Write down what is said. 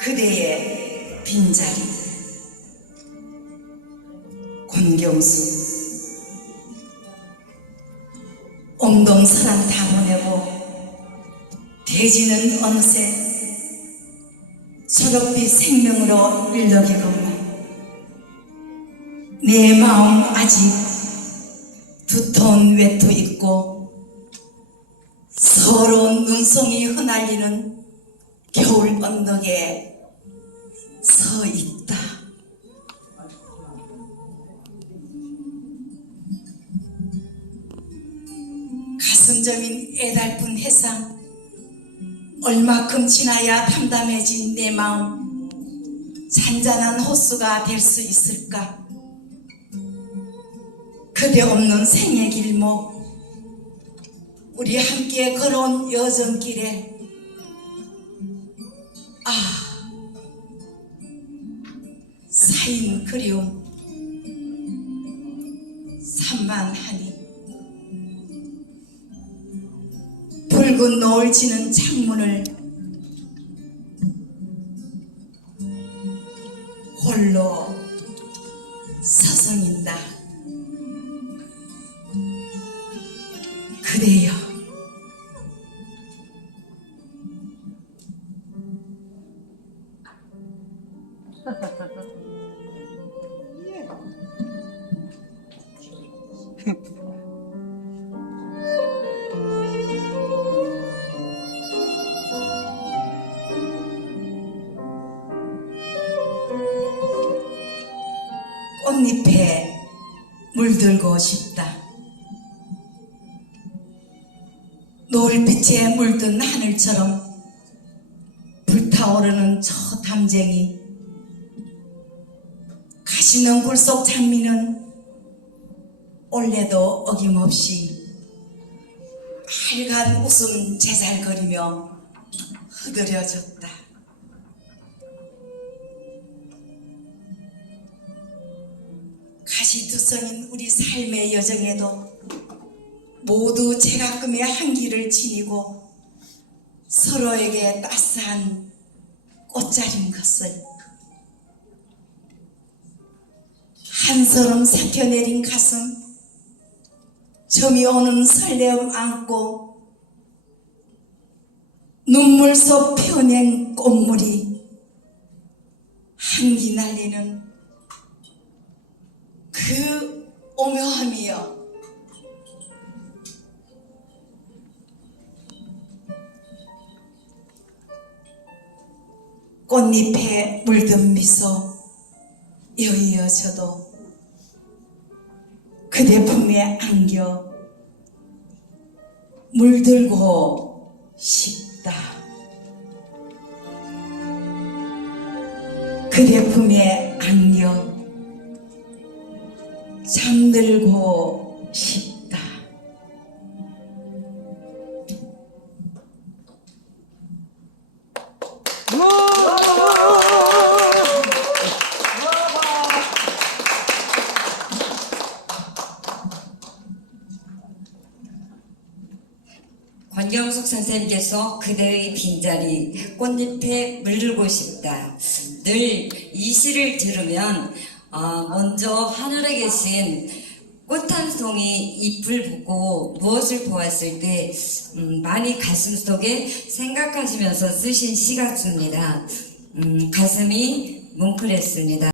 그대의 빈자리. 권경수. 옹동사랑 다 보내고 대지는 어느새 초록빛 생명으로 일렁이건만. 내 마음 아직 두터운 외투 입고 서러운 눈송이 흩날리는 겨울 언덕에 서 있다. 가슴 저민 애달픈 해상 얼마큼 지나야 담담해진 내 마음 잔잔한 호수가 될 수 있을까 그대 없는 생의 길목 우리 함께 걸어온 여정길에 아 사인 그리움 산만하니 붉은 노을 지는 창문을 홀로 서성인다. 그대여. 꽃잎에 물들고 싶다. 노을빛에 물든 하늘처럼 불타오르는 저 담쟁이 가시는 굴속 장미는 올해도 어김없이 하얀 웃음 제잘거리며 흐드려졌다. 가시투성인 우리 삶의 여정에도 모두 제가끔의 한기를 지니고 서로에게 따스한 꽃자리인 것을 한서름 삭혀내린 가슴 점이 오는 설레움 안고 눈물 속 펴낸 꽃물이 한기 날리는 그 오묘함이여. 꽃잎에 물든 미소 여이어져도 그대 품에 안겨 물들고 싶다. 그대 품에 안겨 권경숙 선생님께서 그대의 빈자리 꽃잎에 물들고 싶다. 늘 이 시를 들으면 어, 먼저 하늘에 계신 꽃 한 송이 잎을 보고 무엇을 보았을 때 음, 많이 가슴 속에 생각하시면서 쓰신 시 같습니다. 음, 가슴이 뭉클했습니다.